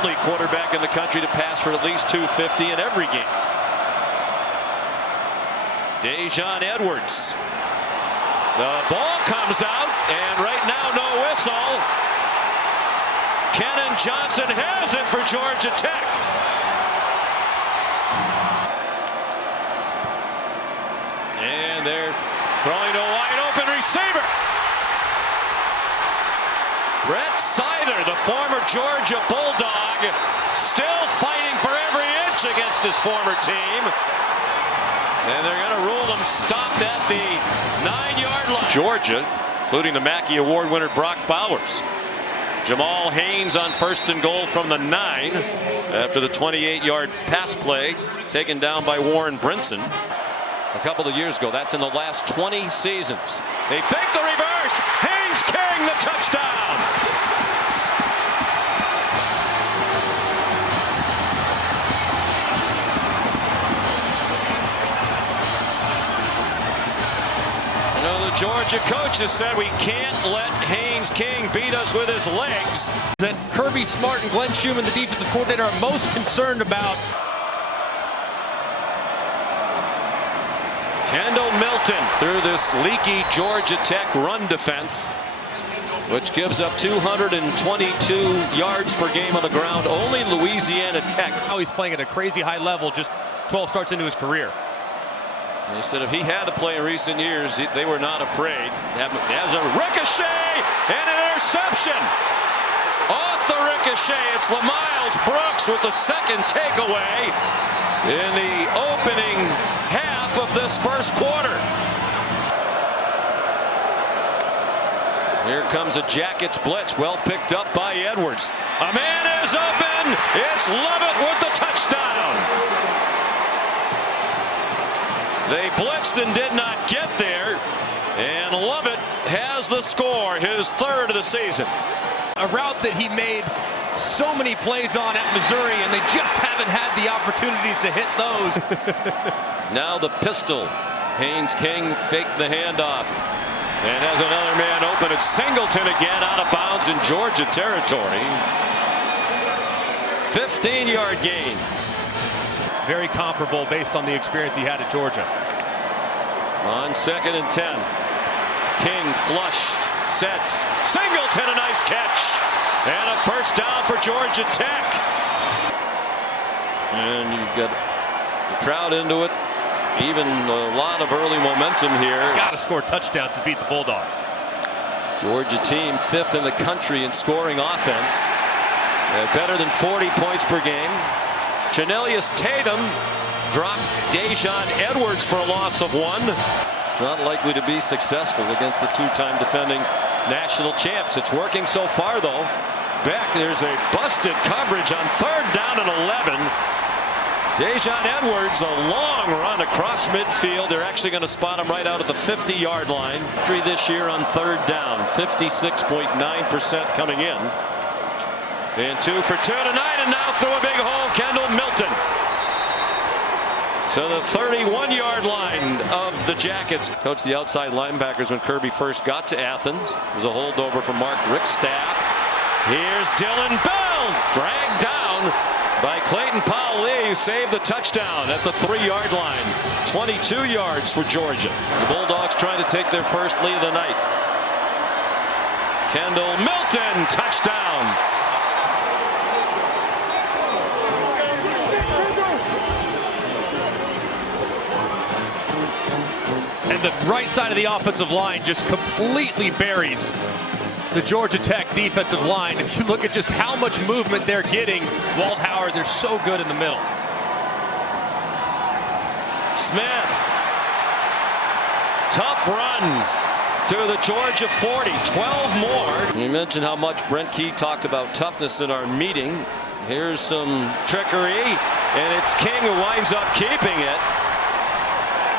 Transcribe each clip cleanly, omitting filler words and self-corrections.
only quarterback in the country to pass for at least 250 in every game. Dejon Edwards. The ball comes out, and right now no whistle. Kenan Johnson has it for Georgia Tech. And they're throwing a wide open receiver. Brett Seither, the former Georgia Bulldog, still fighting for every inch against his former team. And they're going to rule them stopped at the 9-yard line. Georgia, including the Mackey Award winner Brock Bowers. Jamal Haynes on 1st and goal from the 9 after the 28-yard pass play taken down by Warren Brinson a couple of years ago. That's in the last 20 seasons. They fake the reverse. Haynes King, the touchdown. You know, the Georgia coaches said we can't let Haynes King beat us with his legs. That Kirby Smart and Glenn Schumann, the defensive coordinator, are most concerned about. Kendall Milton through this leaky Georgia Tech run defense, which gives up 222 yards per game on the ground. Only Louisiana Tech. Now he's playing at a crazy high level, just 12 starts into his career. He said if he had to play in recent years, they were not afraid. There's a ricochet and an interception. Off the ricochet, it's LaMiles Brooks with the second takeaway in the opening half of this first quarter. Here comes a Jackets blitz, well picked up by Edwards. A man is open. It's Lovett with the touchdown. They blitzed and did not get there, and Lovett has the score, his 3rd of the season. A route that he made so many plays on at Missouri, and they just haven't had the opportunities to hit those. Now the pistol. Haynes King faked the handoff and has another man open. It's Singleton again, out of bounds in Georgia territory. 15-yard gain. Very comparable based on the experience he had at Georgia. On 2nd and 10. King flushed, sets. Singleton, a nice catch. And a first down for Georgia Tech. And you've got the crowd into it. Even a lot of early momentum here. Got to score touchdowns to beat the Bulldogs. Georgia team 5th in the country in scoring offense. Better than 40 points per game. Chanelius Tatum dropped Dejon Edwards for a loss of 1. It's not likely to be successful against the 2-time defending national champs. It's working so far, though. Beck, there's a busted coverage on 3rd down and 11. Dejon Edwards, a long run across midfield. They're actually going to spot him right out at the 50-yard line. This year on 3rd down, 56.9% coming in. And 2 for 2 tonight, and now through a big hole, Kendall Milton. So the 31-yard line of the Jackets. Coached the outside linebackers when Kirby first got to Athens. It was a holdover from Mark Rickstaff. Here's Dylan Bell, dragged down by Clayton Powell-Lee, who saved the touchdown at the 3-yard line. 22 yards for Georgia. The Bulldogs trying to take their first lead of the night. Kendall Milton, touchdown. And the right side of the offensive line just completely buries the Georgia Tech defensive line. If you look at just how much movement they're getting, Walt Howard, they're so good in the middle. Smith. Tough run to the Georgia 40. 12 more. You mentioned how much Brent Key talked about toughness in our meeting. Here's some trickery, and it's King who winds up keeping it.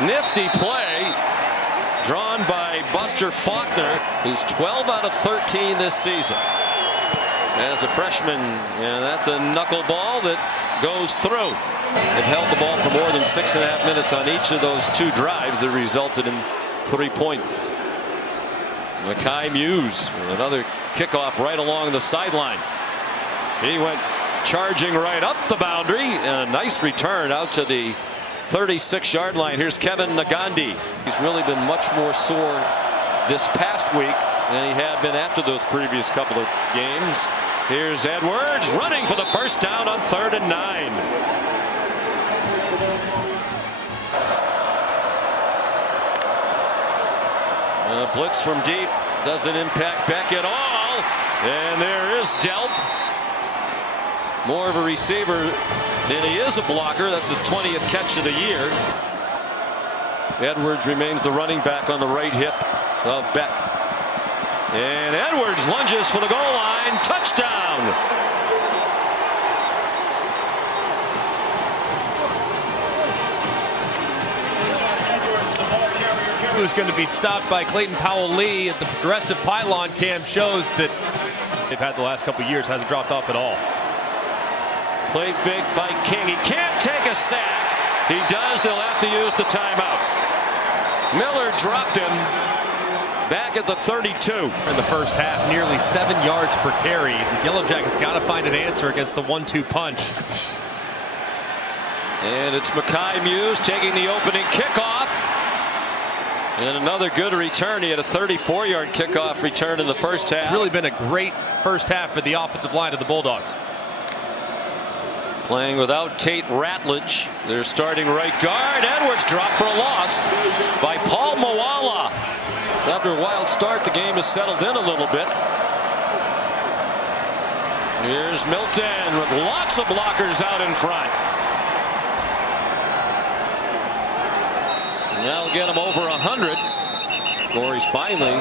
Nifty play drawn by Buster Faulkner, who's 12 out of 13 this season as a freshman, and that's a knuckleball that goes through. It held the ball for more than 6.5 minutes on each of those 2 drives that resulted in 3 points. Makai Muse with another kickoff right along the sideline. He went charging right up the boundary, and a nice return out to the 36-yard line. Here's Kevin Nagandi. He's really been much more sore this past week than he had been after those previous couple of games. Here's Edwards running for the first down on 3rd and 9. Blitz from deep doesn't impact Beck at all. And there is Delp. More of a receiver than he is a blocker. That's his 20th catch of the year. Edwards remains the running back on the right hip of Beck. And Edwards lunges for the goal line. Touchdown. Who's going to be stopped by Clayton Powell-Lee at the progressive pylon cam shows that they've had the last couple of years, hasn't dropped off at all. Play fake by King. He can't take a sack. He does. They'll have to use the timeout. Miller dropped him back at the 32. In the first half, nearly 7 yards per carry. The Yellow Jackets got to find an answer against the 1-2 punch. And it's Mekhi Muse taking the opening kickoff. And another good return. He had a 34-yard kickoff return in the first half. It's really been a great first half for the offensive line of the Bulldogs. Playing without Tate Ratledge. Their starting right guard. Edwards dropped for a loss by Paul Moala. After a wild start, the game has settled in a little bit. Here's Milton with lots of blockers out in front. That'll get him over 100. Corey's finally.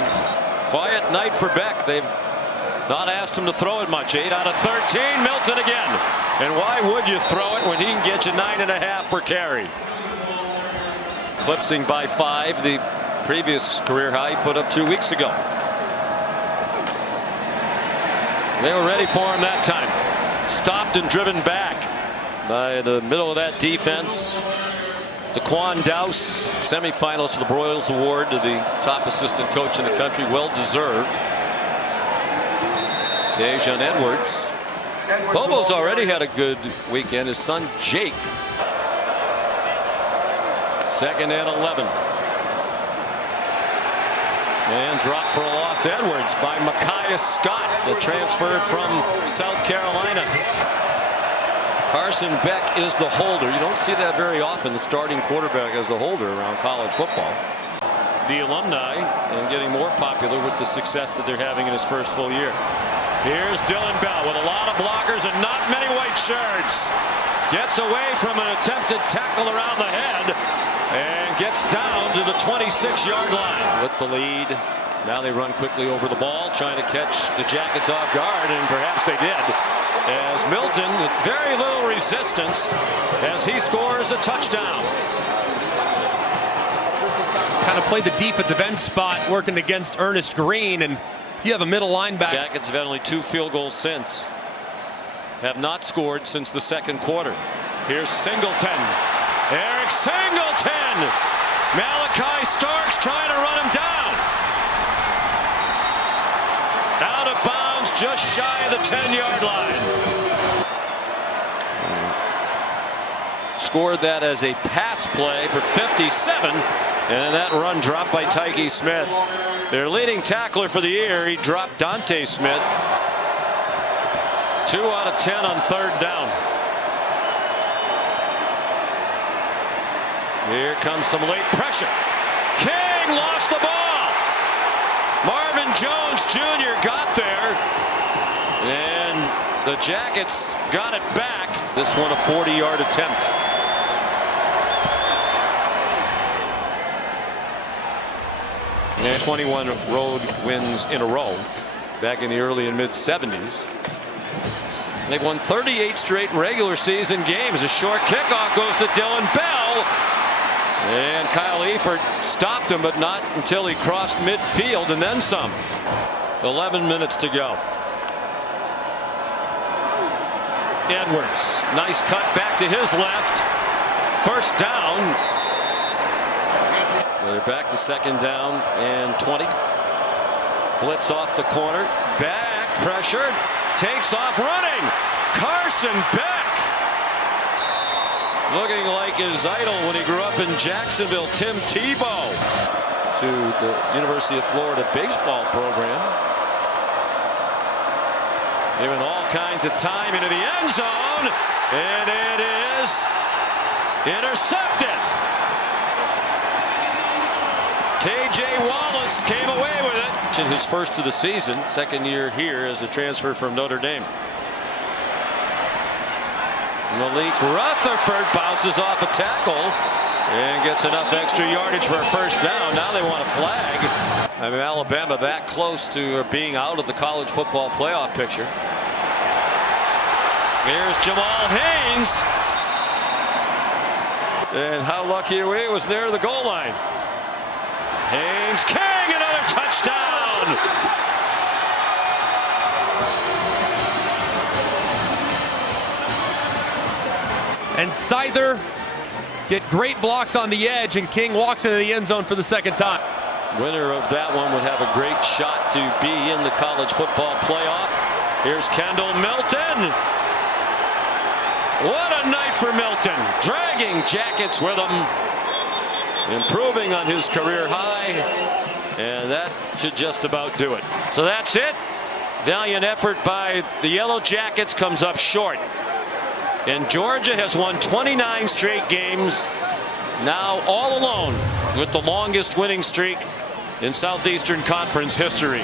Quiet night for Beck. They've not asked him to throw it much. 8 out of 13. Milton again. And why would you throw it when he can get you 9.5 per carry? Eclipsing by 5 the previous career high he put up 2 weeks ago. They were ready for him that time. Stopped and driven back by the middle of that defense. Daquan Dowse, semifinalist for the Broyles Award to the top assistant coach in the country. Well deserved. Dejan Edwards. Bobo's already had a good weekend. His son Jake. 2nd and 11. And dropped for a loss. Edwards by Micaiah Scott, that transferred from South Carolina. Carson Beck is the holder. You don't see that very often, the starting quarterback as the holder around college football. The alumni and getting more popular with the success that they're having in his first full year. Here's Dylan Bell with a lot of blockers and not many white shirts. Gets away from an attempted tackle around the head and gets down to the 26-yard line. With the lead, now they run quickly over the ball, trying to catch the Jackets off guard, and perhaps they did. As Milton, with very little resistance, as he scores a touchdown. Kind of played the defensive end spot working against Ernest Green, and you have a middle linebacker. Jackets have had only 2 field goals since. Have not scored since the second quarter. Here's Singleton. Eric Singleton! Malachi Starks trying to run him down. Out of bounds, just shy of the 10-yard line. Scored that as a pass play for 57. And that run dropped by Tyke Smith. Their leading tackler for the year, he dropped Dante Smith. 2 out of 10 on 3rd down. Here comes some late pressure. King lost the ball. Marvin Jones Jr. got there. And the Jackets got it back. This one a 40-yard attempt. And 21 road wins in a row back in the early and mid-70s. They've won 38 straight regular season games. A short kickoff goes to Dylan Bell. And Kyle Eifert stopped him, but not until he crossed midfield and then some. 11 minutes to go. Edwards, nice cut back to his left. First down. So they're back to 2nd down and 20. Blitz off the corner. Back pressure. Takes off running. Carson Beck, looking like his idol when he grew up in Jacksonville, Tim Tebow, to the University of Florida baseball program. Given all kinds of time into the end zone, and it is intercepted. K.J. Wallace came away with it. In his first of the season, second year here as a transfer from Notre Dame. Malik Rutherford bounces off a tackle and gets enough extra yardage for a first down. Now they want a flag. I mean, Alabama that close to being out of the college football playoff picture. Here's Jamal Haynes. And how lucky are we? It was near the goal line. Haynes King, another touchdown. And Seither get great blocks on the edge, and King walks into the end zone for the second time. Winner of that one would have a great shot to be in the college football playoff. Here's Kendall Milton. What a night for Milton. Dragging Jackets with him. Improving on his career high. And that should just about do it. So that's it. Valiant effort by the Yellow Jackets comes up short. And Georgia has won 29 straight games. Now all alone with the longest winning streak in Southeastern Conference history.